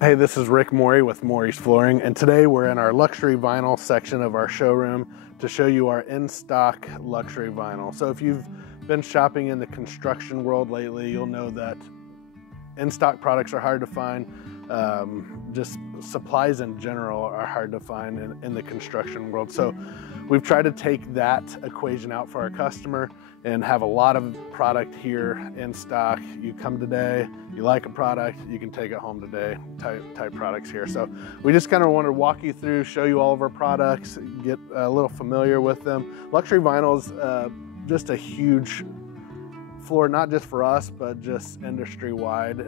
Hey, this is Rick Mouery with Mouery's Flooring, and today we're in our luxury vinyl section of our showroom to show you our in-stock luxury vinyl. So if you've been shopping in the construction world lately, you'll know that in-stock products are hard to find. Just supplies in general are hard to find in the construction world. So we've tried to take that equation out for our customer and have a lot of product here in stock. You come today, you like a product, you can take it home today type products here. So we just kind of want to walk you through, show you all of our products, get a little familiar with them. Luxury vinyl is just a huge floor, not just for us, but just industry-wide.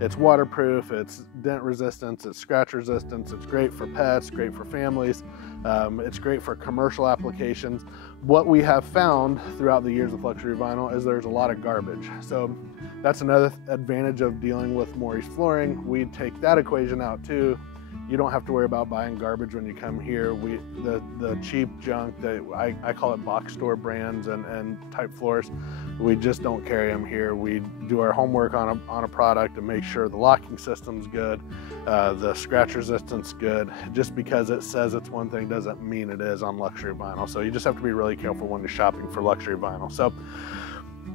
It's waterproof, it's dent resistance, it's scratch resistance, it's great for pets, great for families, it's great for commercial applications. What we have found throughout the years with luxury vinyl is there's a lot of garbage. So that's another advantage of dealing with Mouery's Flooring. We take that equation out too. You don't have to worry about buying garbage when you come here. The cheap junk that I call it box store brands and type floors, we just don't carry them here. We do our homework on a product and make sure the locking system's good, the scratch resistance good. Just because it says it's one thing doesn't mean it is on luxury vinyl. So you just have to be really careful when you're shopping for luxury vinyl. So,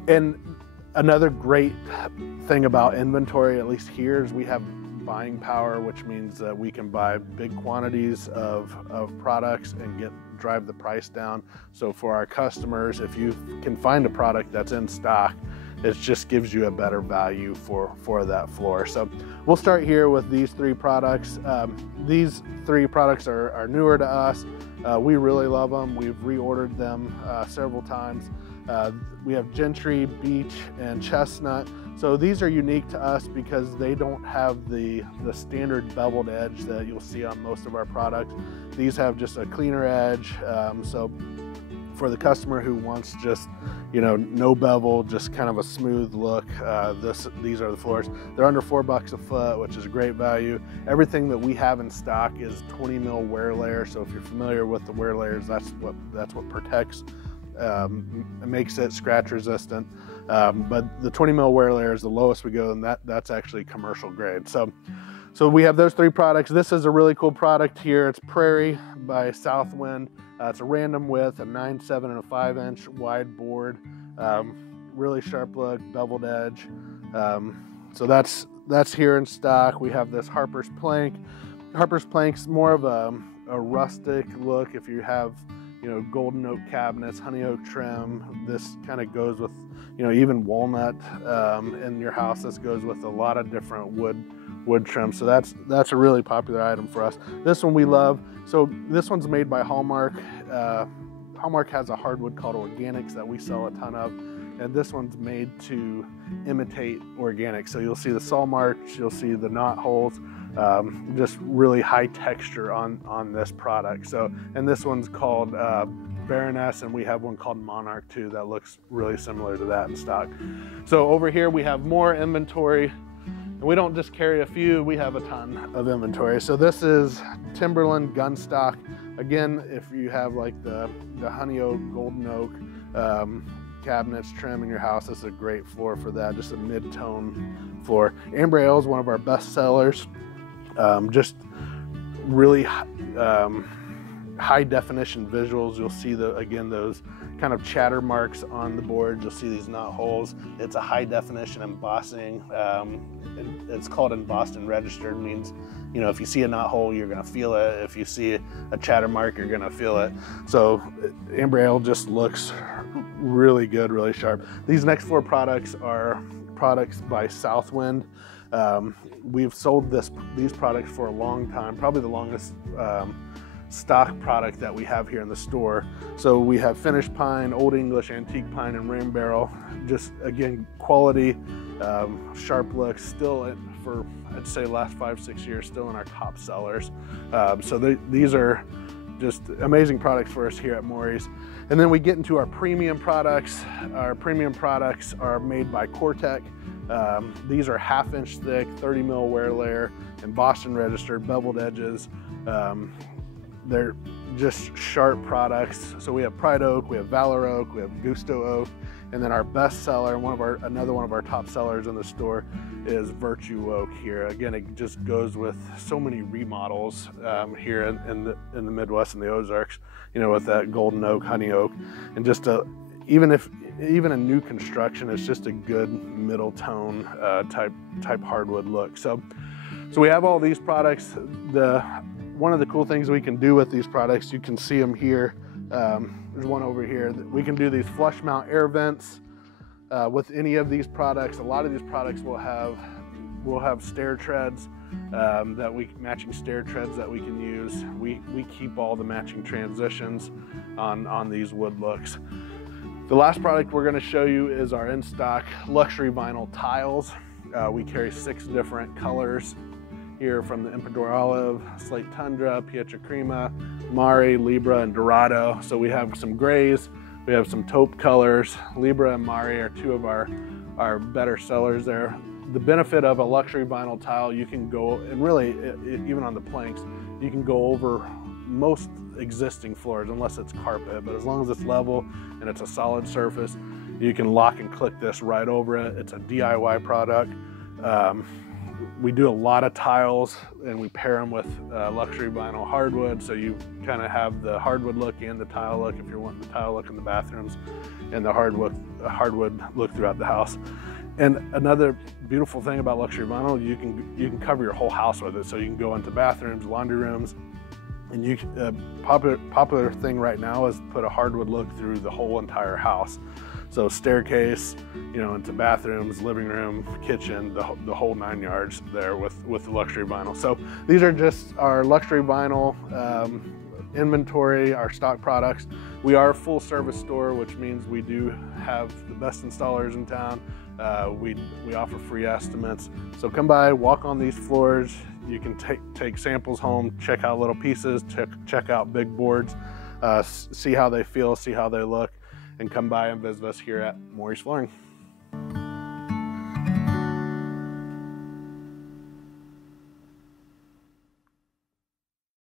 and another great thing about inventory, at least here, is we have buying power, which means that we can buy big quantities of products and drive the price down. So for our customers, if you can find a product that's in stock, it just gives you a better value for that floor. So we'll start here with these three products. These three products are newer to us. We really love them. We've reordered them several times. We have Gentry, Beech, and Chestnut. So these are unique to us because they don't have the standard beveled edge that you'll see on most of our products. These have just a cleaner edge. So for the customer who wants just, no bevel, just kind of a smooth look, these are the floors. They're under $4 a foot, which is a great value. Everything that we have in stock is 20 mil wear layer. So if you're familiar with the wear layers, that's what protects. It makes it scratch resistant, but the 20 mil wear layer is the lowest we go, and that's actually commercial grade. So we have those three products. This is a really cool product here. It's Prairie by Southwind. It's a random width, a 9/7 and a 5-inch wide board. Really sharp look, beveled edge. So that's here in stock. We have this Harper's Plank. Harper's Plank's more of a rustic look. If you have golden oak cabinets, honey oak trim, this kind of goes with, even walnut in your house. This goes with a lot of different wood trim. So that's a really popular item for us. This one we love. So this one's made by Hallmark. Hallmark has a hardwood called Organics that we sell a ton of. And this one's made to imitate organic. So you'll see the saw marks, you'll see the knot holes, just really high texture on this product. So, and this one's called Baroness, and we have one called Monarch too that looks really similar to that in stock. So over here we have more inventory. And we don't just carry a few, we have a ton of inventory. So this is Timberland gun stock. Again, if you have like the honey oak, golden oak, cabinets, trim in your house, this is a great floor for that, just a mid-tone floor. Amber Ale is one of our best sellers. Just really high definition visuals. You'll see again those kind of chatter marks on the board. You'll see these knot holes. It's a high definition embossing. It's called embossed and registered. It means, if you see a knot hole, you're gonna feel it. If you see a chatter mark, you're gonna feel it. So Amber Ale just looks really good, really sharp. These next four products are products by Southwind. We've sold these products for a long time, probably the longest stock product that we have here in the store. So we have finished pine, old English, antique pine, and rain barrel. Just again, quality, sharp looks, still for I'd say last 5-6 years, still in our top sellers. So these are just amazing products for us here at Mouery's. And then we get into our premium products. Our premium products are made by Cortec. These are 1/2 inch thick, 30 mil wear layer, embossed and registered, beveled edges. They're just sharp products. So we have Pride Oak, we have Valor Oak, we have Gusto Oak, And then our best seller, another one of our top sellers in the store, is Virtue Oak here. Again, it just goes with so many remodels here in the Midwest and the Ozarks, you know, with that golden oak, honey oak, and just even a new construction, it's just a good middle tone type hardwood look. So we have all these products. One of the cool things we can do with these products, you can see them here. There's one over here. We can do these flush mount air vents with any of these products. A lot of these products will have stair treads matching stair treads that we can use. We keep all the matching transitions on these wood looks. The last product we're going to show you is our in-stock luxury vinyl tiles. We carry 6 different colors here, from the Emperador Olive, Slate Tundra, Pietra Crema, Mouery, Libra, and Dorado. So we have some grays, we have some taupe colors. Libra and Mouery are 2 of our better sellers there. The benefit of a luxury vinyl tile, you can go, and really even on the planks, you can go over most existing floors unless it's carpet, but as long as it's level and it's a solid surface, you can lock and click this right over it. It's a DIY product. We do a lot of tiles, and we pair them with luxury vinyl hardwood, so you kind of have the hardwood look and the tile look if you're wanting the tile look in the bathrooms, and the hardwood look throughout the house. And another beautiful thing about luxury vinyl, you can cover your whole house with it, so you can go into bathrooms, laundry rooms, and popular thing right now is put a hardwood look through the whole entire house. So staircase, you know, into bathrooms, living room, kitchen, the whole 9 yards there with the luxury vinyl. So these are just our luxury vinyl inventory, our stock products. We are a full service store, which means we do have the best installers in town. We offer free estimates. So come by, walk on these floors. You can take samples home, check out little pieces, check out big boards, see how they feel, see how they look, and come by and visit us here at Mouery's Flooring.